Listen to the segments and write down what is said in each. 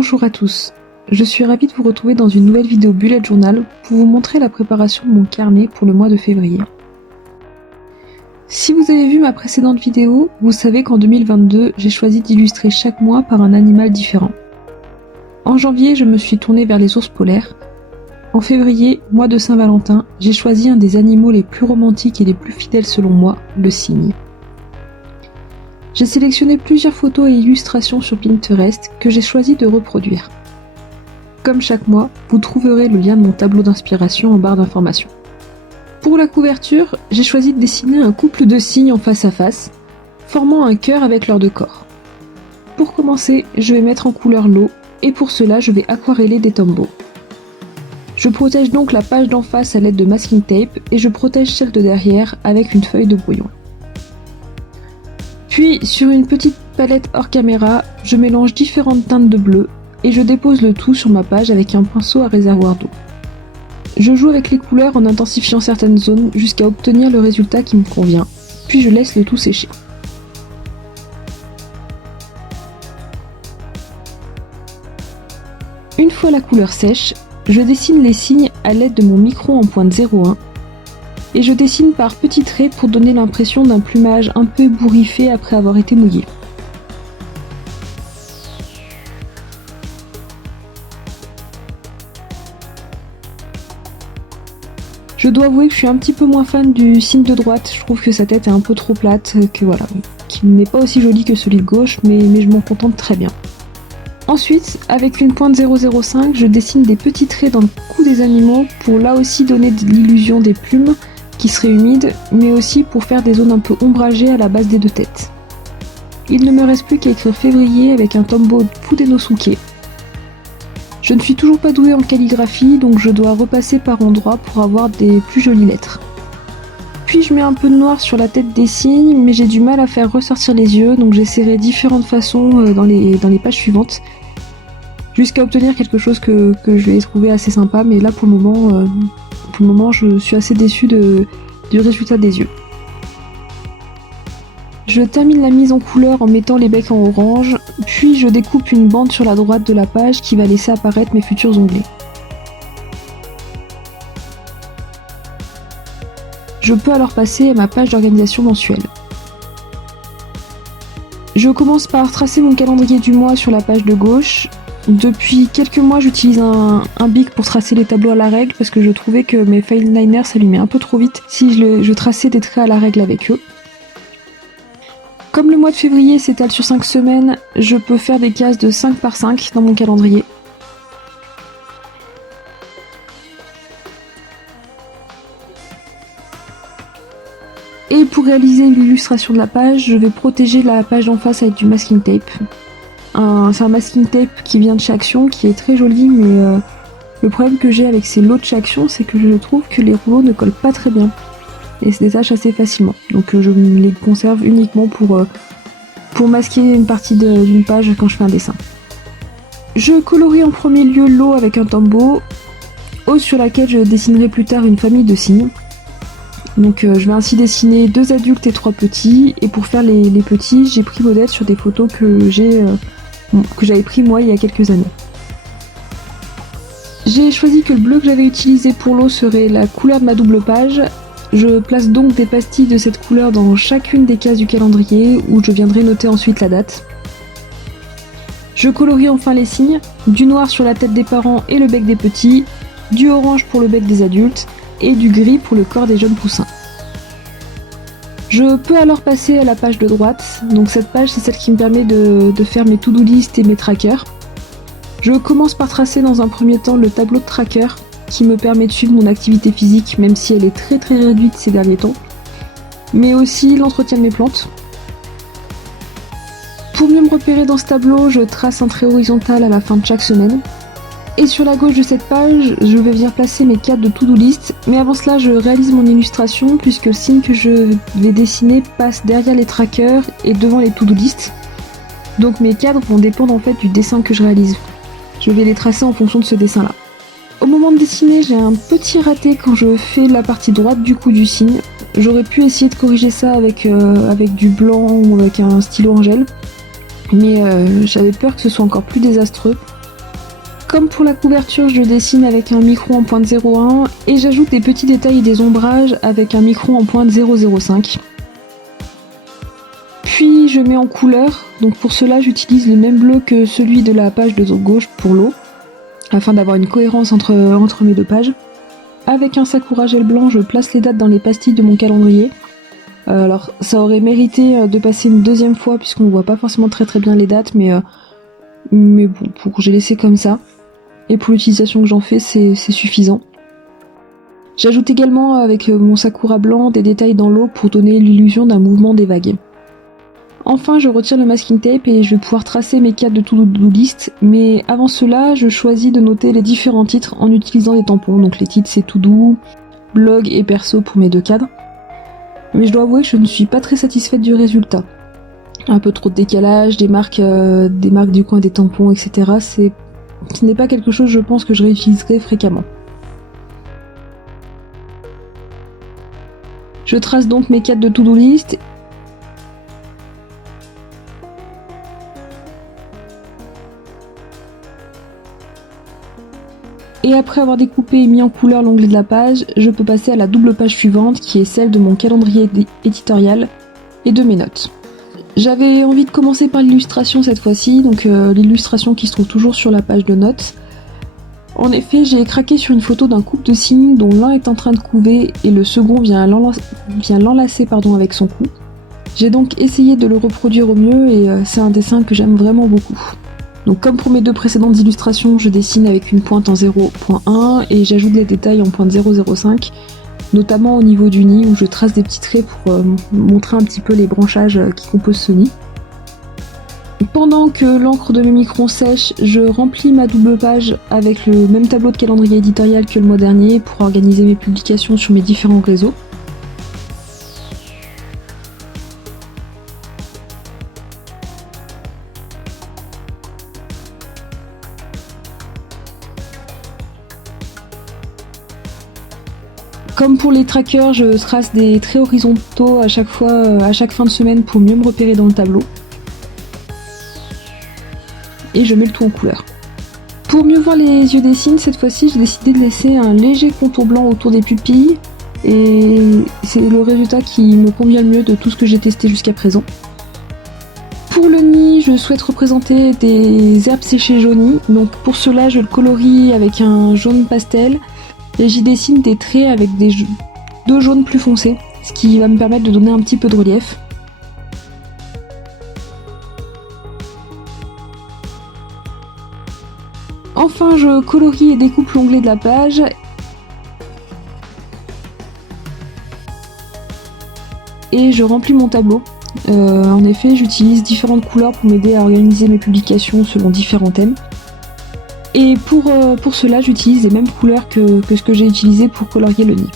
Bonjour à tous, je suis ravie de vous retrouver dans une nouvelle vidéo Bullet Journal pour vous montrer la préparation de mon carnet pour le mois de février. Si vous avez vu ma précédente vidéo, vous savez qu'en 2022, j'ai choisi d'illustrer chaque mois par un animal différent. En janvier, je me suis tournée vers les ours polaires. En février, mois de Saint-Valentin, j'ai choisi un des animaux les plus romantiques et les plus fidèles selon moi, le cygne. J'ai sélectionné plusieurs photos et illustrations sur Pinterest que j'ai choisi de reproduire. Comme chaque mois, vous trouverez le lien de mon tableau d'inspiration en barre d'informations. Pour la couverture, j'ai choisi de dessiner un couple de cygnes en face à face, formant un cœur avec leurs deux corps. Pour commencer, je vais mettre en couleur l'eau, et pour cela, je vais aquareller des tombeaux. Je protège donc la page d'en face à l'aide de masking tape, et je protège celle de derrière avec une feuille de brouillon. Puis, sur une petite palette hors caméra, je mélange différentes teintes de bleu, et je dépose le tout sur ma page avec un pinceau à réservoir d'eau. Je joue avec les couleurs en intensifiant certaines zones jusqu'à obtenir le résultat qui me convient, puis je laisse le tout sécher. Une fois la couleur sèche, je dessine les cygnes à l'aide de mon micron en pointe 01 et je dessine par petits traits pour donner l'impression d'un plumage un peu ébouriffé après avoir été mouillé. Je dois avouer que je suis un petit peu moins fan du cygne de droite, je trouve que sa tête est un peu trop plate, qu'il n'est pas aussi joli que celui de gauche, mais je m'en contente très bien. Ensuite, avec une pointe 005, je dessine des petits traits dans le cou des animaux pour là aussi donner l'illusion des plumes qui seraient humides, mais aussi pour faire des zones un peu ombragées à la base des deux têtes. Il ne me reste plus qu'à écrire février avec un tombeau Fudenosuke. Je ne suis toujours pas douée en calligraphie, donc je dois repasser par endroits pour avoir des plus jolies lettres. Puis je mets un peu de noir sur la tête des cygnes, mais j'ai du mal à faire ressortir les yeux, donc j'essaierai différentes façons dans les pages suivantes, jusqu'à obtenir quelque chose que je vais trouver assez sympa, mais là pour le moment je suis assez déçue du résultat des yeux. Je termine la mise en couleur en mettant les becs en orange, puis je découpe une bande sur la droite de la page qui va laisser apparaître mes futurs onglets. Je peux alors passer à ma page d'organisation mensuelle. Je commence par tracer mon calendrier du mois sur la page de gauche. Depuis quelques mois, j'utilise un bic pour tracer les tableaux à la règle parce que je trouvais que mes fine liners s'allumaient un peu trop vite si je traçais des traits à la règle avec eux. Comme le mois de février s'étale sur 5 semaines, je peux faire des cases de 5 par 5 dans mon calendrier. Et pour réaliser l'illustration de la page, je vais protéger la page d'en face avec du masking tape. C'est un masking tape qui vient de chez Action, qui est très joli, mais le problème que j'ai avec ces lots de chez Action, c'est que je trouve que les rouleaux ne collent pas très bien et se détachent assez facilement. Donc je les conserve uniquement pour masquer une partie d'une page quand je fais un dessin. Je colorie en premier lieu l'eau avec un tombeau, eau sur laquelle je dessinerai plus tard une famille de cygnes. Donc je vais ainsi dessiner 2 adultes et 3 petits, et pour faire les petits, j'ai pris modèle sur des photos que j'avais pris moi il y a quelques années. J'ai choisi que le bleu que j'avais utilisé pour l'eau serait la couleur de ma double page. Je place donc des pastilles de cette couleur dans chacune des cases du calendrier où je viendrai noter ensuite la date. Je colorie enfin les cygnes, du noir sur la tête des parents et le bec des petits, du orange pour le bec des adultes et du gris pour le corps des jeunes poussins. Je peux alors passer à la page de droite, donc cette page c'est celle qui me permet de faire mes to-do list et mes trackers. Je commence par tracer dans un premier temps le tableau de tracker qui me permet de suivre mon activité physique, même si elle est très très réduite ces derniers temps, mais aussi l'entretien de mes plantes. Pour mieux me repérer dans ce tableau, je trace un trait horizontal à la fin de chaque semaine. Et sur la gauche de cette page, je vais venir placer mes cadres de to-do list, mais avant cela je réalise mon illustration puisque le signe que je vais dessiner passe derrière les trackers et devant les to-do list. Donc mes cadres vont dépendre en fait du dessin que je réalise. Je vais les tracer en fonction de ce dessin là. Au moment de dessiner, j'ai un petit raté quand je fais la partie droite du coup du signe. J'aurais pu essayer de corriger ça avec du blanc ou avec un stylo en gel, mais j'avais peur que ce soit encore plus désastreux. Comme pour la couverture, je dessine avec un micron en pointe 0,1 et j'ajoute des petits détails et des ombrages avec un micron en pointe 0,05. Puis je mets en couleur, donc pour cela j'utilise le même bleu que celui de la page de gauche pour l'eau, afin d'avoir une cohérence entre mes deux pages. Avec un Sakura gel blanc, je place les dates dans les pastilles de mon calendrier. Alors ça aurait mérité de passer une deuxième fois puisqu'on voit pas forcément très bien les dates, mais bon, j'ai laissé comme ça. Et pour l'utilisation que j'en fais, c'est suffisant. J'ajoute également avec mon Sakura blanc des détails dans l'eau pour donner l'illusion d'un mouvement des vagues. Enfin, je retire le masking tape et je vais pouvoir tracer mes cadres de to-do list, mais avant cela, je choisis de noter les différents titres en utilisant des tampons. Donc les titres c'est to-do, blog et perso pour mes deux cadres. Mais je dois avouer que je ne suis pas très satisfaite du résultat. Un peu trop de décalage, des marques du coin des tampons, etc. Ce n'est pas quelque chose, je pense, que je réutiliserai fréquemment. Je trace donc mes cadres de to-do list. Et après avoir découpé et mis en couleur l'onglet de la page, je peux passer à la double page suivante qui est celle de mon calendrier éditorial et de mes notes. J'avais envie de commencer par l'illustration cette fois-ci, donc l'illustration qui se trouve toujours sur la page de notes. En effet, j'ai craqué sur une photo d'un couple de cygnes dont l'un est en train de couver et le second vient l'enlacer avec son cou. J'ai donc essayé de le reproduire au mieux et c'est un dessin que j'aime vraiment beaucoup. Donc comme pour mes deux précédentes illustrations, je dessine avec une pointe en 0.1 et j'ajoute les détails en pointe 0.05, notamment au niveau du nid où je trace des petits traits pour montrer un petit peu les branchages qui composent ce nid. Pendant que l'encre de mes microns sèche, je remplis ma double page avec le même tableau de calendrier éditorial que le mois dernier pour organiser mes publications sur mes différents réseaux. Comme pour les trackers, je trace des traits horizontaux à chaque fin de semaine pour mieux me repérer dans le tableau. Et je mets le tout en couleur. Pour mieux voir les yeux des cygnes, cette fois-ci, j'ai décidé de laisser un léger contour blanc autour des pupilles. Et c'est le résultat qui me convient le mieux de tout ce que j'ai testé jusqu'à présent. Pour le nid, je souhaite représenter des herbes séchées jaunies. Donc pour cela, je le colorie avec un jaune pastel. Et j'y dessine des traits avec deux jaunes plus foncés, ce qui va me permettre de donner un petit peu de relief. Enfin, je colorie et découpe l'onglet de la page. Et je remplis mon tableau. En effet, j'utilise différentes couleurs pour m'aider à organiser mes publications selon différents thèmes. Et pour cela, j'utilise les mêmes couleurs que ce que j'ai utilisé pour colorier le nid.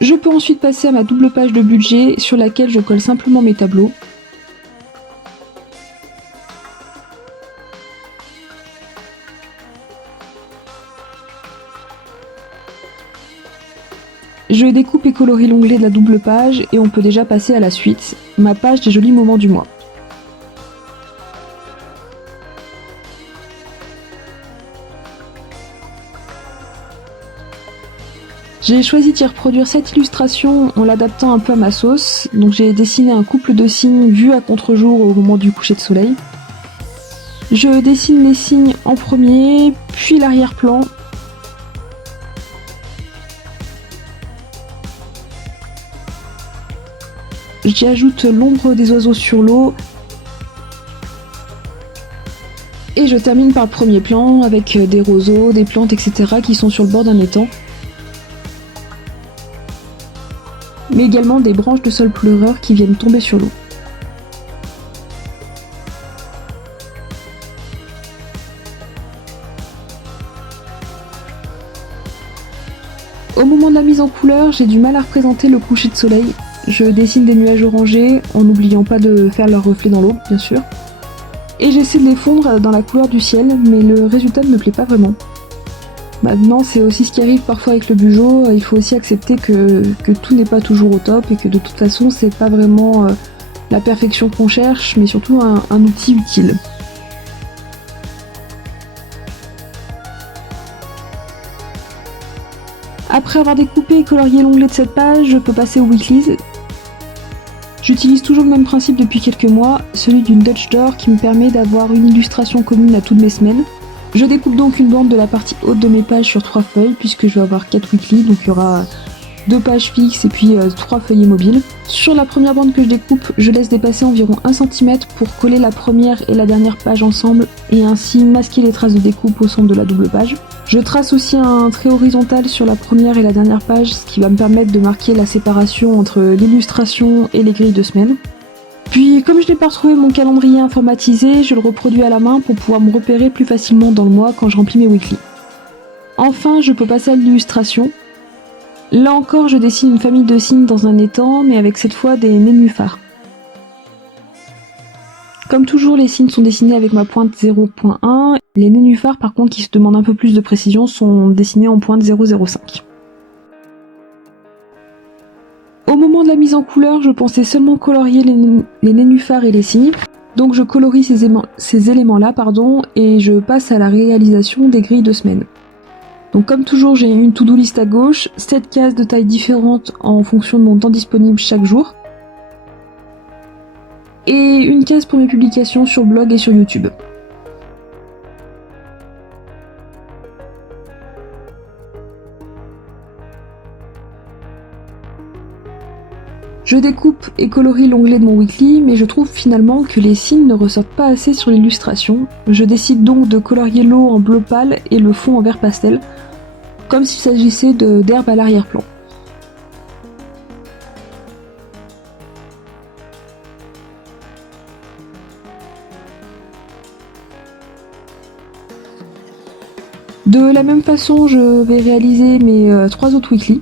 Je peux ensuite passer à ma double page de budget sur laquelle je colle simplement mes tableaux. Je découpe et colorie l'onglet de la double page et on peut déjà passer à la suite, ma page des jolis moments du mois. J'ai choisi d'y reproduire cette illustration en l'adaptant un peu à ma sauce, donc j'ai dessiné un couple de cygnes vus à contre-jour au moment du coucher de soleil. Je dessine les cygnes en premier, puis l'arrière-plan. J'y ajoute l'ombre des oiseaux sur l'eau. Et je termine par le premier plan avec des roseaux, des plantes, etc. qui sont sur le bord d'un étang. Mais également des branches de saule pleureur qui viennent tomber sur l'eau. Au moment de la mise en couleur, j'ai du mal à représenter le coucher de soleil. Je dessine des nuages orangés en n'oubliant pas de faire leur reflet dans l'eau, bien sûr. Et j'essaie de les fondre dans la couleur du ciel, mais le résultat ne me plaît pas vraiment. Maintenant, c'est aussi ce qui arrive parfois avec le Bujo, il faut aussi accepter que tout n'est pas toujours au top et que de toute façon, c'est pas vraiment la perfection qu'on cherche, mais surtout un outil utile. Après avoir découpé et colorié l'onglet de cette page, je peux passer aux weeklies. J'utilise toujours le même principe depuis quelques mois, celui d'une Dutch Door qui me permet d'avoir une illustration commune à toutes mes semaines. Je découpe donc une bande de la partie haute de mes pages sur 3 feuilles, puisque je vais avoir 4 weeklies, donc il y aura 2 pages fixes et puis 3 feuillets mobiles. Sur la première bande que je découpe, je laisse dépasser environ 1 cm pour coller la première et la dernière page ensemble et ainsi masquer les traces de découpe au centre de la double page. Je trace aussi un trait horizontal sur la première et la dernière page, ce qui va me permettre de marquer la séparation entre l'illustration et les grilles de semaine. Puis, comme je n'ai pas retrouvé mon calendrier informatisé, je le reproduis à la main pour pouvoir me repérer plus facilement dans le mois quand je remplis mes weeklies. Enfin, je peux passer à l'illustration. Là encore, je dessine une famille de signes dans un étang, mais avec cette fois des nénuphars. Comme toujours, les signes sont dessinés avec ma pointe 0.1. Les nénuphars, par contre, qui se demandent un peu plus de précision, sont dessinés en pointe 0.05. Au moment de la mise en couleur, je pensais seulement colorier les nénuphars et les signes. Donc je colorie ces éléments-là, et je passe à la réalisation des grilles de semaine. Donc comme toujours, j'ai une to-do list à gauche, 7 cases de tailles différentes en fonction de mon temps disponible chaque jour. Et une case pour mes publications sur blog et sur YouTube. Je découpe et colorie l'onglet de mon weekly, mais je trouve finalement que les signes ne ressortent pas assez sur l'illustration. Je décide donc de colorier l'eau en bleu pâle et le fond en vert pastel, comme s'il s'agissait d'herbe à l'arrière-plan. De la même façon, je vais réaliser mes 3 autres weekly.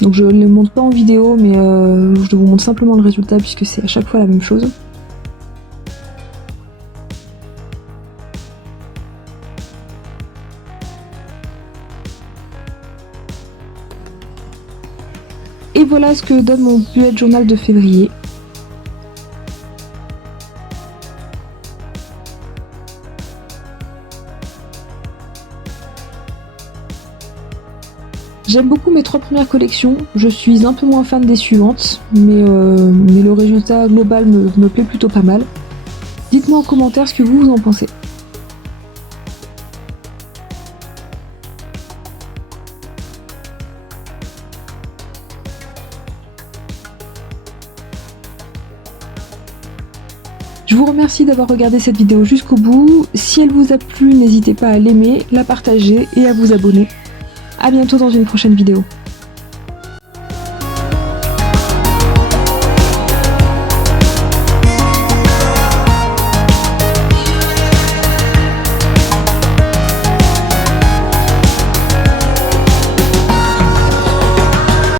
Donc je ne les montre pas en vidéo, mais je vous montre simplement le résultat puisque c'est à chaque fois la même chose. Et voilà ce que donne mon bullet journal de février. J'aime beaucoup mes 3 premières collections, je suis un peu moins fan des suivantes, mais le résultat global me plaît plutôt pas mal. Dites-moi en commentaire ce que vous en pensez. Je vous remercie d'avoir regardé cette vidéo jusqu'au bout. Si elle vous a plu, n'hésitez pas à l'aimer, la partager et à vous abonner. A bientôt dans une prochaine vidéo.